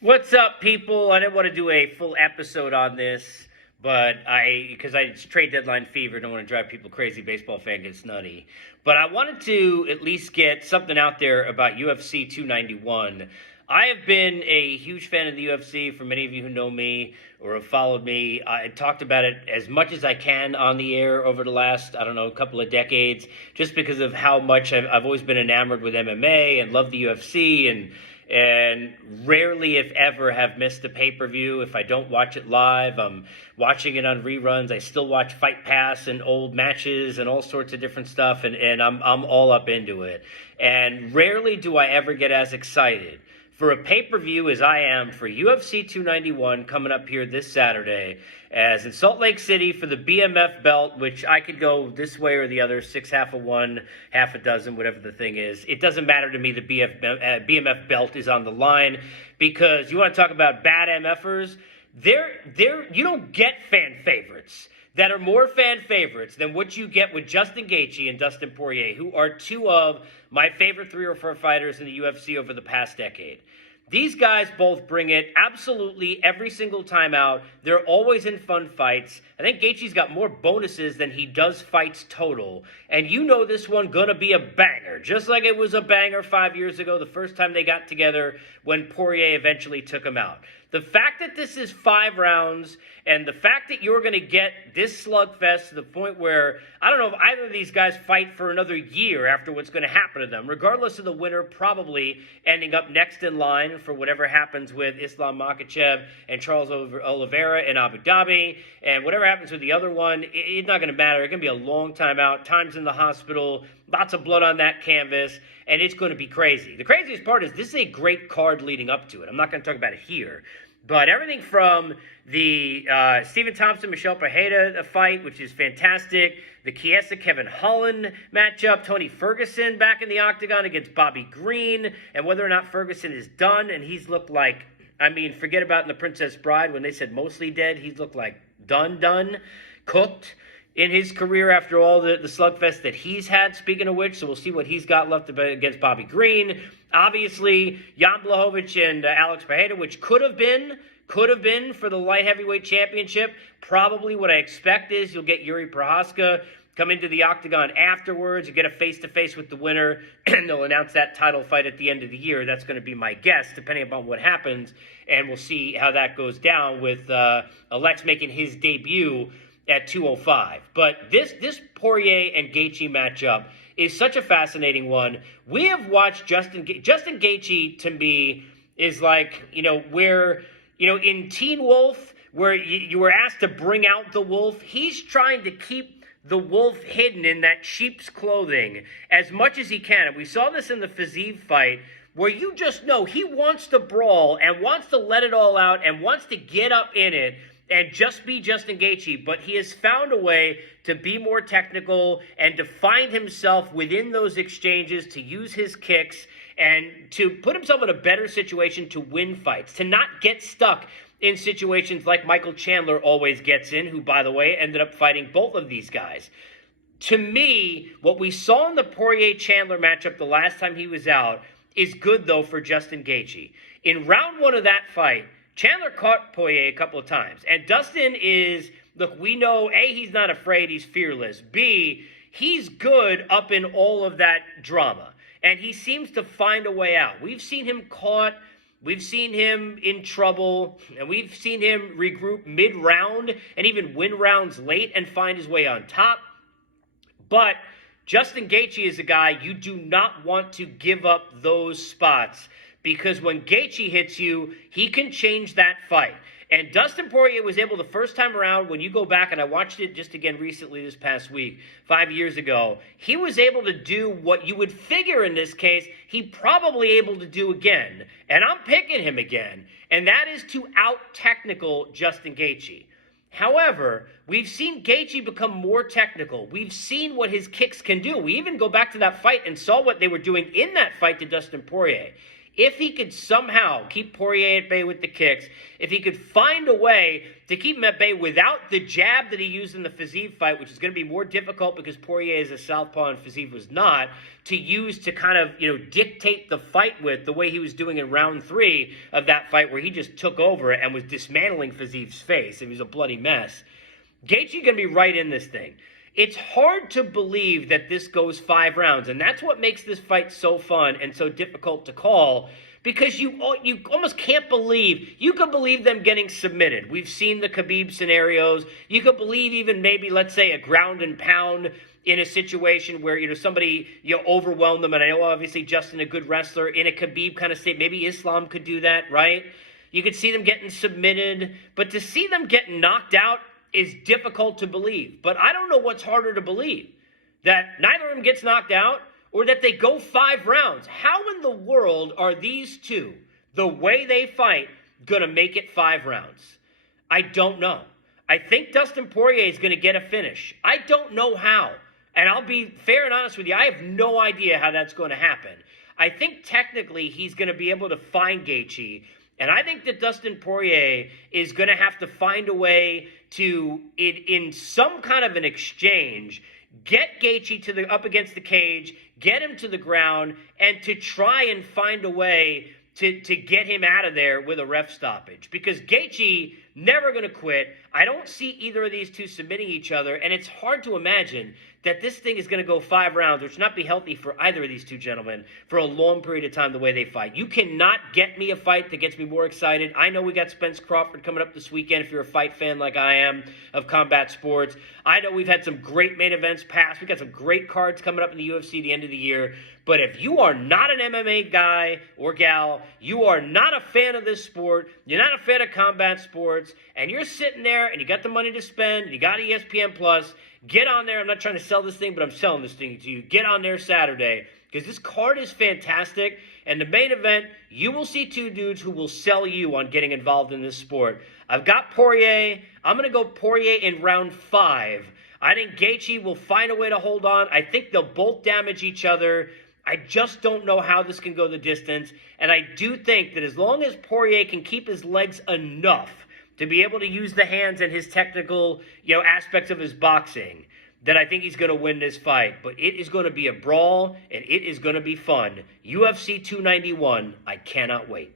What's up, people? I didn't want to do a full episode on this, but because it's trade deadline fever, don't want to drive people crazy. Baseball fan gets nutty. But I wanted to at least get something out there about UFC 291. I have been a huge fan of the UFC. For many of you who know me or have followed me, I talked about it as much as I can on the air over the last, I don't know, couple of decades, just because of how much I've always been enamored with MMA and love the UFC and rarely, if ever, have missed a pay-per-view. If I don't watch it live, I'm watching it on reruns. I still watch Fight Pass and old matches and all sorts of different stuff, and I'm all up into it. And rarely do I ever get as excited for a pay-per-view as I am for UFC 291 coming up here this Saturday, as in Salt Lake City for the BMF belt, which I could go this way or the other, six, half of one, half a dozen, whatever the thing is. It doesn't matter to me. The BMF belt is on the line, because you want to talk about bad MFers. You don't get fan favorites that are more fan favorites than what you get with Justin Gaethje and Dustin Poirier, who are two of my favorite 3 or 4 fighters in the UFC over the past decade. These guys both bring it absolutely every single time out. They're always in fun fights. I think Gaethje's got more bonuses than he does fights total. And you know this one gonna be a banger, just like it was a banger 5 years ago, the first time they got together when Poirier eventually took him out. The fact that this is 5 rounds, and the fact that you're going to get this slugfest to the point where I don't know if either of these guys fight for another year after what's going to happen to them, regardless of the winner probably ending up next in line for whatever happens with Islam Makhachev and Charles Oliveira in Abu Dhabi, and whatever happens with the other one, it's not going to matter. It's going to be a long time out, time's in the hospital, lots of blood on that canvas, and it's going to be crazy. The craziest part is this is a great card leading up to it. I'm not going to talk about it here. But everything from the Stephen Thompson-Michel Pereira fight, which is fantastic, the Chiesa-Kevin Holland matchup, Tony Ferguson back in the octagon against Bobby Green, and whether or not Ferguson is done, and he's looked like, forget about in The Princess Bride when they said mostly dead, he's looked like done, cooked in his career after all the slugfest that he's had, speaking of which, so we'll see what he's got left against Bobby Green. Obviously, Jan Blachowicz and Alex Pereira, which could have been for the light heavyweight championship. Probably what I expect is you'll get Yuri Prochazka come into the octagon afterwards. You get a face-to-face with the winner, and they'll announce that title fight at the end of the year. That's going to be my guess, depending upon what happens, and we'll see how that goes down with Alex making his debut at 205. But this Poirier and Gaethje matchup is such a fascinating one. We have watched Justin Gaethje, to me, is like, where, in Teen Wolf, where you were asked to bring out the wolf, he's trying to keep the wolf hidden in that sheep's clothing as much as he can. And we saw this in the Fiziev fight, where you just know he wants to brawl and wants to let it all out and wants to get up in it and just be Justin Gaethje, but he has found a way to be more technical and to find himself within those exchanges, to use his kicks, and to put himself in a better situation to win fights, to not get stuck in situations like Michael Chandler always gets in, who, by the way, ended up fighting both of these guys. To me, what we saw in the Poirier-Chandler matchup the last time he was out is good, though, for Justin Gaethje. In round 1 of that fight, Chandler caught Poirier a couple of times. And Dustin is, look, we know, A, he's not afraid, he's fearless. B, he's good up in all of that drama. And he seems to find a way out. We've seen him caught, we've seen him in trouble, and we've seen him regroup mid-round and even win rounds late and find his way on top. But Justin Gaethje is a guy you do not want to give up those spots, because when Gaethje hits you, he can change that fight. And Dustin Poirier was able the first time around, when you go back, and I watched it just again recently this past week, 5 years ago, he was able to do what you would figure in this case he probably able to do again. And I'm picking him again. And that is to out-technical Justin Gaethje. However, we've seen Gaethje become more technical. We've seen what his kicks can do. We even go back to that fight and saw what they were doing in that fight to Dustin Poirier. If he could somehow keep Poirier at bay with the kicks, if he could find a way to keep him at bay without the jab that he used in the Fiziev fight, which is going to be more difficult because Poirier is a southpaw and Fiziev was not, to use to kind of, dictate the fight with the way he was doing in round 3 of that fight where he just took over and was dismantling Fiziev's face. It was a bloody mess. Gaethje going to be right in this thing. It's hard to believe that this goes 5 rounds, and that's what makes this fight so fun and so difficult to call, because you almost can't believe. You could believe them getting submitted. We've seen the Khabib scenarios. You could believe even maybe, let's say, a ground and pound in a situation where, somebody, overwhelmed them. And I know, obviously, Justin, a good wrestler, in a Khabib kind of state. Maybe Islam could do that, right? You could see them getting submitted. But to see them get knocked out is difficult to believe. But I don't know what's harder to believe. That neither of them gets knocked out or that they go 5 rounds. How in the world are these two, the way they fight, going to make it 5 rounds? I don't know. I think Dustin Poirier is going to get a finish. I don't know how. And I'll be fair and honest with you, I have no idea how that's going to happen. I think technically he's going to be able to find Gaethje. And I think that Dustin Poirier is going to have to find a way to, in some kind of an exchange, get Gaethje up against the cage, get him to the ground, and to try and find a way to get him out of there with a ref stoppage. Because Gaethje never going to quit. I don't see either of these two submitting each other, and it's hard to imagine that this thing is going to go 5 rounds, which would not be healthy for either of these two gentlemen for a long period of time the way they fight. You cannot get me a fight that gets me more excited. I know we got Spence Crawford coming up this weekend if you're a fight fan like I am of combat sports. I know we've had some great main events past. We got some great cards coming up in the UFC the end of the year. But if you are not an MMA guy or gal, you are not a fan of this sport, you're not a fan of combat sports, and you're sitting there and you got the money to spend, you got ESPN Plus, get on there. I'm not trying to sell this thing, but I'm selling this thing to you. Get on there Saturday because this card is fantastic. And the main event, you will see two dudes who will sell you on getting involved in this sport. I've got Poirier. I'm going to go Poirier in round 5. I think Gaethje will find a way to hold on. I think they'll both damage each other. I just don't know how this can go the distance. And I do think that as long as Poirier can keep his legs enough to be able to use the hands and his technical, aspects of his boxing, that I think he's going to win this fight. But it is going to be a brawl, and it is going to be fun. UFC 291, I cannot wait.